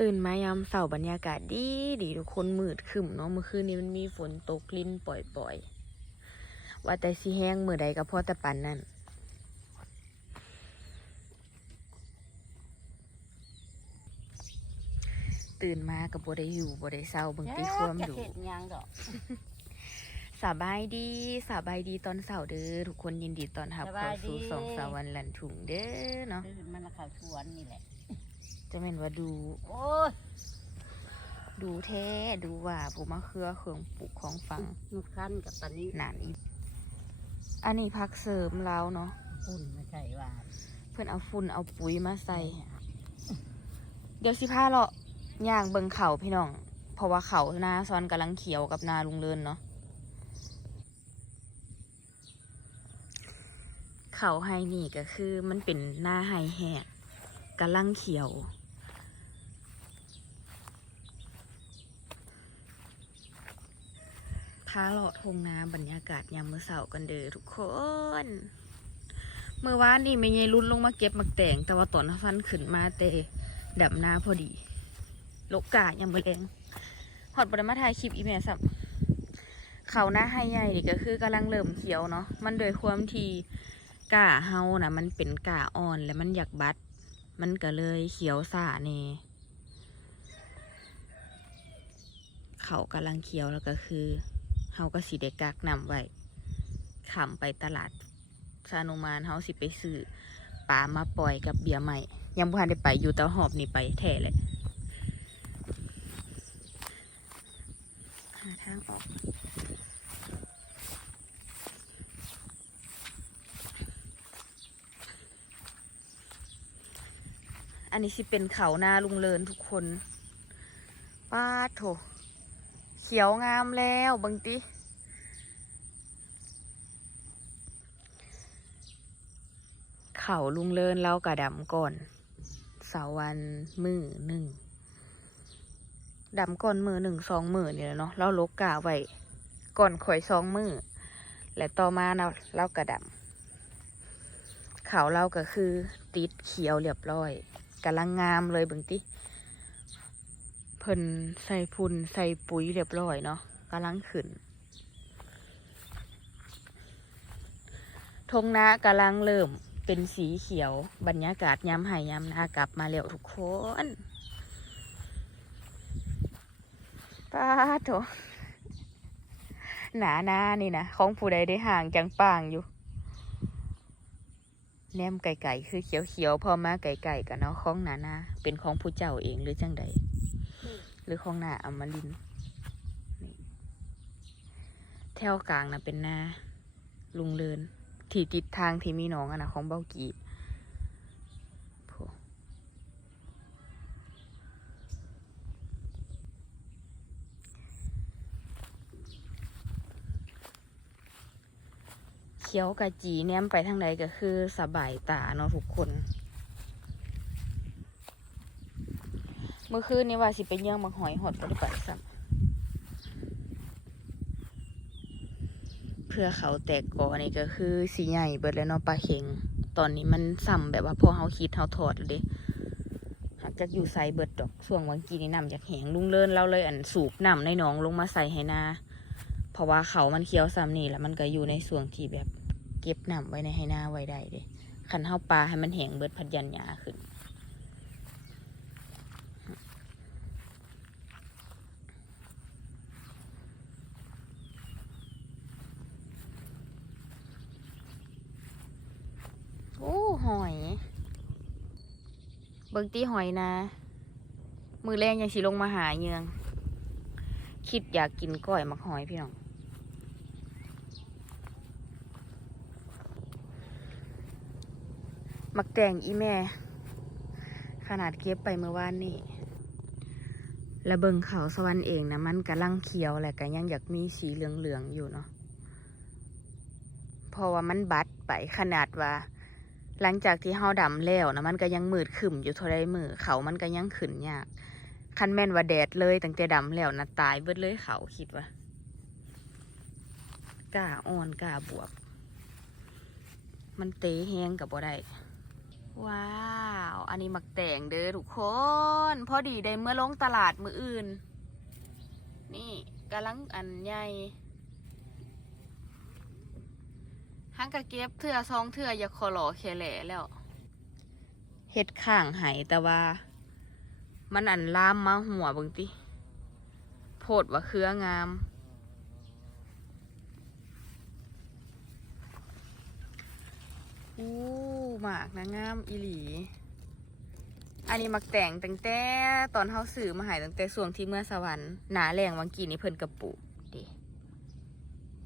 ตื่นมายามเสาร์บรรยากาศดีดีทุกคนมืดครึ้มเนาะเมื่อคืนนี้มันมีฝนตกลิ้นปล่อยๆ ว่าแต่สิแห้งมือใดก็พอแต่ปันนั่นตื่นมากับบ่ได้อยู่บ่ได้เศร้าเบิ่งตีความจะดูเห็นยังดอกสบายดีสบายดีตอนเสาร์เด้อทุกคนยินดีตอนรับเข้าสู่สองสาววันลันถุงเด้อเนาะตื่นมันละข่าวชวนนี่แหละ จะแม่นว่าดู โอ้ยดูแท้ดูว่าผู้มาเครือเครื่องปลูกของฟังนุดขั้นกับตอนนี้หนานอีอันนี้พักเสริมเราเนาะฝุ่นไม่ใช่ว่า เพื่อนเอาฝุ่นเอาปุ๋ยมาใส่ เดี๋ยวสิพาเลาะย่างเบิงเขาพี่น้อง เพราะว่าเขาหน้าซ้อนกำลังเขียวกับนาลุงเลินเนาะเขาไฮนี่ก็คือมันเป็นหน้าไฮแหก กำลังเขียว พาเลาะทงนาบรรยากาศยามมื้อเสาร์กันเด้อทุกคนเมื่อวานนี่ไม่ยายรุ่นลงมาเก็บมักแต่ง แต่ว่าตอนฟันขึ้นมาเตะดับหน้าพอดี ลกกายังบ่แรงฮอดบไดมาถ่ายคลิปอีเมลสับเขาหน้าให้ใหญ่นี่ก็คือกำลังเริ่มเขียวเนาะมันโดยความที่กาเฮานะมันเป็นกาอ่อนและมันอยากบัด มันก็เลยเขียวสาเนเขากำลังเขียวแล้วก็คือเฮาก็สีเด็กกักนำไว้ขำไปตลาดชานุมานเฮาสิไปซื้อปลามาปล่อยกับเบียร์ใหม่ยังบ่ทันได้ไปอยู่แต่หอบนี่ไปแท้เลยหาทางออก อั นนี้สิเป็นเขาหน้าลุงเลินทุกคนป้าโถเขียวงามแล้วบางติเขาลุงเลินเล่ากระดำก่อน เสาร์วันมือหนึ่งดำก่อนมือหนึ่งสองมือนี่แหละเนาะเราลกกาไว้ก่อนข่อยสองมือและต่อมาเนาะเรากระดำเขาเราก็คือติดเขียวเรียบร้อย กำลังงามเลยเบิ่งติเพิ่นใส่พุ่นใส่ปุ๋ยเรียบร้อยเนาะกำลังขึ้นทงนากำลังเริ่มเป็นสีเขียวบรรยากาศย้ำหายย้ำนากลับมาแล้วทุกคนป้าโถหนาหน้านี่นะของผู้ใดได้ห่างจังป่างอยู่ แนมไก่ๆคือเขียวๆพอมาไก่ๆกันเนาะของหนาหน้าเป็นของผู้เจ้าเองหรือจังใดหรือของหนาอมรินนี่แถวกลางนะเป็นหน้าลุงเลินที่ติดทางที่มีหนองอะนะของเบากี ขียวกะจีแนมไปทางใดก็คือสบายตาเนาะทุกคน เมื่อคืนนี้ว่าสิไปเยี่ยงมังหอยหดบริบัติซ้ำเพื่อเขาแตกกอนี่ก็คือสีใหญ่เบิดแล้วเนาะปลาเข็ง ตอนนี้มันซ้ำแบบว่าพอเฮาคิดเฮาถอดแล้วเด้หากจะอยู่ใส่เบิดดอกช่วงวันกี้นี่น้ำจากแหงลุงเลินเราเลยอันสูบน้ำในหนองลงมาใส่ให้นาเพราะว่าเขามันเคี้ยวซ้ำนี่แล้วมันก็อยู่ในส่วงที่แบบ ก็บน้ำไว้ในให้นาไว้ได้เด้ขันเฮาปลาให้มันแหงเบิดพัดยันหยาขึ้นโอ้หอย เบิ่งตีหอยนะ มือแรงยังสิลงมาหาเยือง คิดอยากกินก้อยมักหอยพี่น้อง มักแตงอีแม่ ขนาดเก็บไปเมื่อวานนี่แล้วเบิงเขาสวรรค์เองนะมันกำลังเขียวแหละก็ยังอยากมีสีเหลืองๆอยู่เนาะเพราะว่ามันบัดไปขนาดว่า หลังจากที่เฮาดำแล้วนะมันก็ยังมืดขึมอยู่เท่าไรมือเขามันก็ยังขึ้นยากคันแม่นว่าแดดเลยตั้งแต่ดำแล้วนะตายเบิดเลยเขาคิดว่ากล้าอ่อนกล้าบวบมันเตะแห้งกับบ่ได้ ว้าว อันนี้หมักแต่งเด้อทุกคน พอดีได้เมื่อลงตลาดมืออื่น นี่กำลังอันใหญ่หังกะเก็บเถื่อซองเถื่ออย่าขอหลอแคแหล่แล้วเฮ็ดข้างไหแต่ว่า มันอันลามมาหัวบางติโพดว่าเครืองาม อู้ หมากนะงามอีหลี อันนี้มักแต่งตั้งแต่ตอนเฮาสื่อมาหายตั้งแต่ส่วงที่เมื่อสวรรค์หนาแรงวังกีนี่เพิ่นกระปุกดิ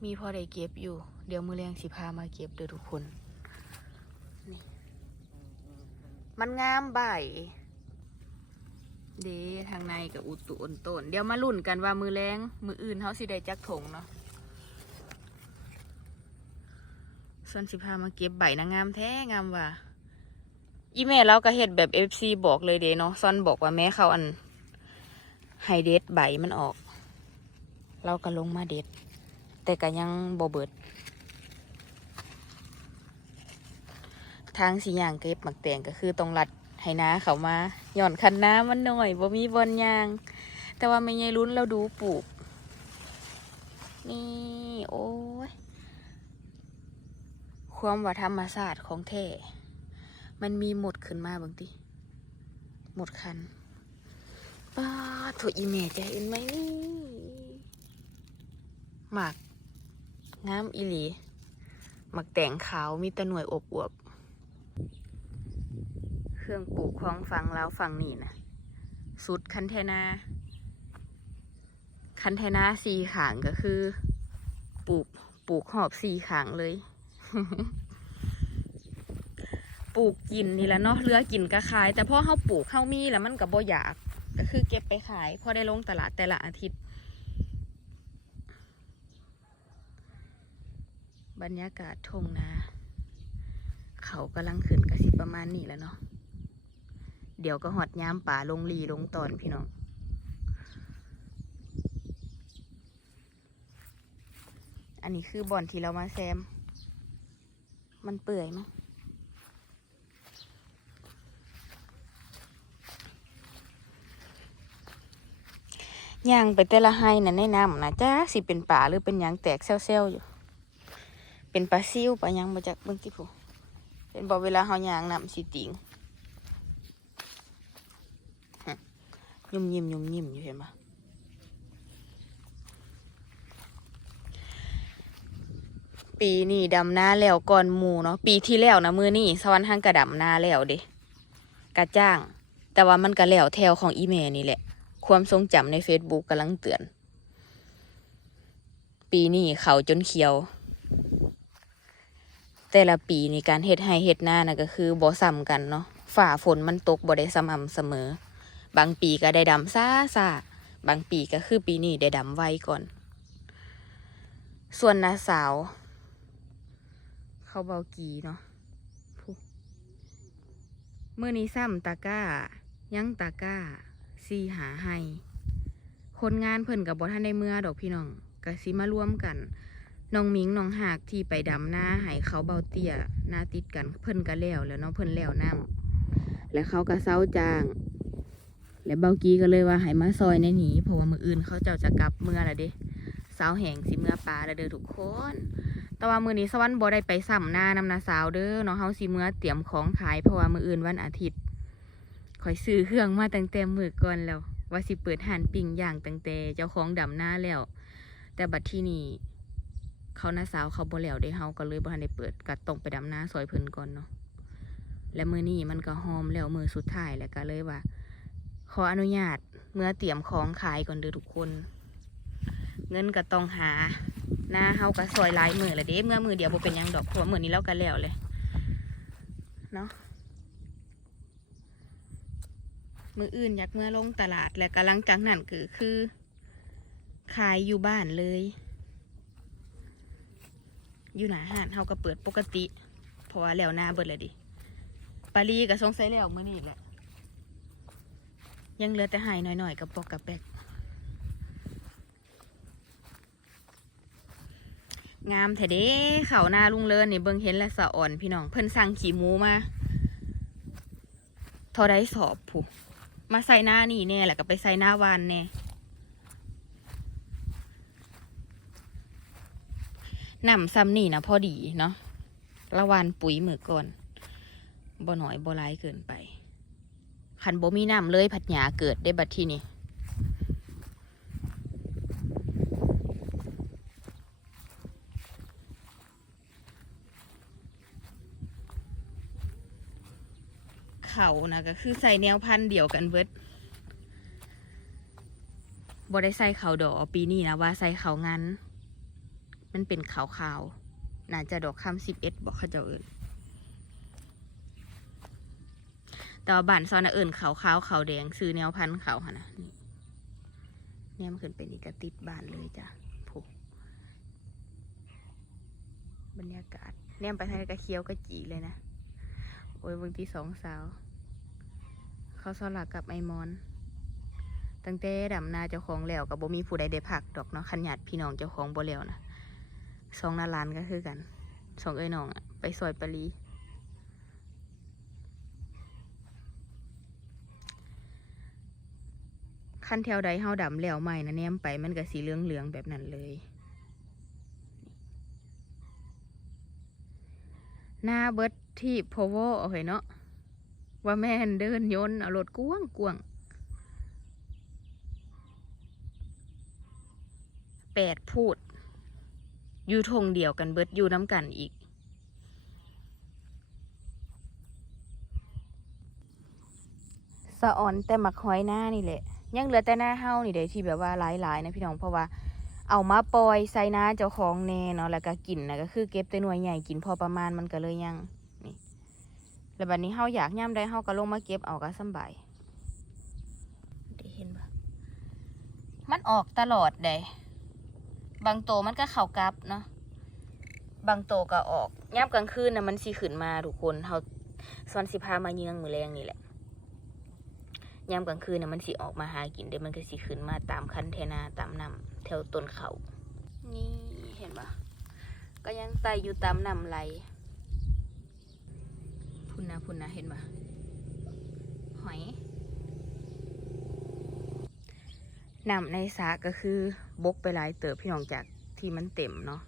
มีพอได้เก็บอยู่ เดี๋ยวมือแรงสิพามาเก็บเด้อทุกคนนี่มันงามใบเดทางในกับอุตุอนต้น เดี๋ยวมาลุ่นกันว่ามือแรงมืออื่นเฮาสิได้จักถงเนาะ ส่วนสิพามาเก็บใบนางงามแท้งามว่ะอีแม่เราก็เฮ็ดแบบ FC บอกเลยเด้เนาะซอนบอกว่าแม่เขาอันไฮเดดใบมันออก เราก็ลงมาเด็ด แต่ก็ยังบ่เบิด ทางสีอย่างเก็บหมักแตงก็คือตรงรัดให้น้าเขามาหย่อนคันน้ามันหน่อยบ่มีบอนยาง แต่ว่าไม่ใหญ่ลุ้นเราดูปลูกนี่โอ้ย ความว่าธรรมศาสตร์ของแท้มันมีหมดขึ้นมาบางทีหมดคันป้าถอีเมใจเอ็นไหมนี่หมากงามอีหลีหมักแต่งขาวมีตะหน่วยอบอวบ เครื่องปลูกของฟังแล้วฟังนี่นะสุดคันเทนา คันเทนาสี่ขางก็คือ ปลูกปลูกหอบสี่ขางเลย ปลูกกินนี่แหละเนาะเลือกินก็ขาย แต่พอเขาปลูกเขามีแล้วมันก็บ่อยาก ก็คือเก็บไปขาย พอได้ลงตลาดแต่ละอาทิตย์ บรรยากาศทงนาเขากำลังขึ้นกระสิประมาณนี้แล้วเนาะเดี๋ยวก็หอดย้ำป่าลงลีลงตอนพี่น้องอันนี้คือบอนที่เรามาแซม มันเปื่อยมั้งย่างไปแต่ละไฮน่ะในน้ำนะจ้าสิเป็นป่าหรือเป็นหยางแตกเซลๆอยู่ เป็นปลาซิวปลาหยังมาจากเบื้องที่ผู้เป็นบอกเวลาเฮายางน้ำสิติงยุ่มยิ้มยุ่มยิ้มอยู่เห็นปะ ปีนี้ดำหน้าแล้วก่อนหมูเนาะปีที่แล้วนะมือนี่สวรรค์ทางกระดำหน้าแล้วเด้กระจ้าง แต่ว่ามันก็แล้วแถวของอีเมลนี่แหละ ความทรงจำใน Facebook กำลังเตือน ปีนี้เขาจนเขียว แต่ละปีนี่การเฮ็ดให้เฮ็ดหน้านะก็คือบ่ซ้ำกันเนาะฝ่าฝนมันตกบ่ได้สม่ำเสมอ บางปีก็ได้ดำซ่าซาบางปีก็คือปีนี้ได้ดำไวก่อน ส่วนนาสาว เขาเบากีเนาะเมื่อนี้ซ้ำตะก้า ยังตะก้าซีหาให้ คนงานเพิ่นกับบท่านได้เมื่อดอกพี่น้องกะสิมาร่วมกันน้องมิงน้องหากที่ไปดำหน้าให้เขาเบาเตี้ยหน้าติดกันเพิ่นก็แล้วแล้วเนาะเพิ่นแล้วน้ำแล้วเขาก็เศร้าจาง และเบากีก็เลยว่าให้มาซอยในหนีเพราะว่ามืออื่นเขาเจ้าจะกลับเมื่อละเด้สาวแห่งสิเมื่อปลาละเด้อทุกคน แต่ว่ามือนี้สวรรค์บ่ได้ไปสัมหน้านำนาสาวเด้อเนาะเฮาสิเมื่อเตรียมของขายเพราะว่ามืออื่นวันอาทิตย์ข่อยซื้อเครื่องมาตั้งแต่มือก่อนแล้ว ว่าสิเปิดหานปิ้งอย่างตั้งแต่เจ้าของดำหน้าแล้ว แต่บัดที่นี่เขานาสาวเขาบ่แล้วได้เฮาก็เลยบ่ทันได้เปิดก็ต้องไปดำหน้าซอยเพิ่นก่อนเนาะและมือนี้มันก็หอมแล้วมือสุดท้ายแล้วก็เลยว่า ขออนุญาตเมื่อเตรียมของขายก่อนเด้อทุกคน เงินก็ต้องหา น้าเฮาก็ซอยลายมือละเด้เมื่อมือเดียวบ่เป็นยังดอกเพราะว่ามือนี้เราก็แล้วเลยเนาะมืออื่นอยากเมื่อลงตลาดและกำลังจากนั้นคือคือขายอยู่บ้านเลย อยู่หนาหานเฮาก็เปิดปกติเพราะว่าแล้วหน้าเบิดเลยดิปารีก็สงสัยแล้วมือนี้แหละยังเหลือแต่หายหน่อยๆกับปอกกับแปก งามแท้เด้เขาหน้าลุงเลินนี่เบิ่งเห็นและสะอ่อนพี่น้องเพิ่นสั่งขี่มูมาทอได้สอบผู้มาใส่หน้านี่แน่แหล้วก็ไปใส่หน้าวานแน่นำซ้ำนี่นะพอดีเนาะละวานปุ๋ยมือก่อนบ่หน่อยบ่ร้ายเกินไปขันบ่มีน้ำเลยผัดหยาเกิดได้บัดที่นี่เขา นะก็คือใส่แนวพันธุ์เดียวกันเบิร์ดบ่ได้ใส่เขาดอกปีนี้นะว่าใส่เขางั้น มันเป็นขาวๆน่าจะดอกคำสิบเอ็ดบอกเขาเจ้าเอินแต่ว่าบ้านซอนเอิญขาวขาวขาวแดงซื้อแนวพันธุ์เขาหะนะนี่เนี่ยมันขึ้นเป็นอีกกระติดบ้านเลยจ้ะผูกบรรยากาศเนี่ยไปทางไหนก็เคี้ยวก็จีเลยนะ โอ้ยบางทีสองสาว เขาสลักกับไอมอน ตั้งแต่ดำนาเจ้าของแล้วกับบ่มีผู้ใดได้พักดอกเนาะขันหยาดพี่น้องเจ้าของบ่แล้วนะสองนาลานก็คือกันสองเอ้ยน้องอะไปซอยปรีขั้นแถวใดเฮาดำแล้วใหม่นะแนมไปมันก็สีเหลืองเหลืองๆแบบนั้นเลยหน้าเบิดที่พอวเอาไว้เนาะ ว่าแม่นเดินยนต์เอารถกวงกวงแปดพูด อยู่ทงเดียวกันเบิดอยู่น้ำกันอีก สะอ่อนแต่หมักหอยหน้านี่แหละ ยังเหลือแต่หน้าเฮานี่เด้ที่แบบว่าหลายๆนะพี่น้องเพราะว่าเอามาปล่อยใส่หน้าเจ้าของแน่เนาะแล้วก็กินนะก็คือเก็บแต่หน่วยใหญ่กินพอประมาณมันก็เลยยัง แล้วบัดนี้เฮาอยากย่ำได้เฮาก็ลงมาเก็บเอาก็สำบายได้เห็นปะมันออกตลอดเด้บางโตวมันก็เข่ากลับเนาะบางโตวก็ออกย่ำกลางคืนนะมันสิขึ้นมาทุกคนเฮาสวนสิพามาเยืองมือแรงนี่แหละยามกลางคืนนะมันสิออกมาหากินเดี๋ยวมันก็สิขึ้นมาตามคันเทนาตามน้ำแถวต้นเขา นี่เห็นปะก็ยังไต่อยู่ตามน้ำไหล พุ่นะพุ่นะเห็นปะหอยน้ำในสระก็คือบกไปหลายเติบพี่น้องจากที่มันเต็มเนาะ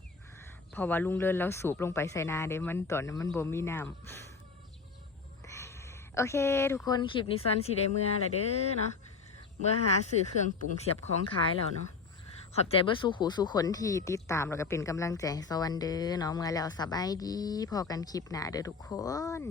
เพราะว่าลุงเลินแล้วสูบลงไปใส่นาเด้มันตอนนั้นมันบ่มีน้ำโอเค ทุกคนคลิปนี้ซันสีได้เมื่อละเด้อเนาะเมื่อหาสื่อเครื่องปรุงเสียบของขายแล้วเนาะขอบใจเบอร์สู่หูสู่คนที่ติดตามแล้วก็เป็นกำลังใจให้สวันเดอเนาะเมื่อแล้วสบายดี พอกันคลิปหนาเด้อทุกคน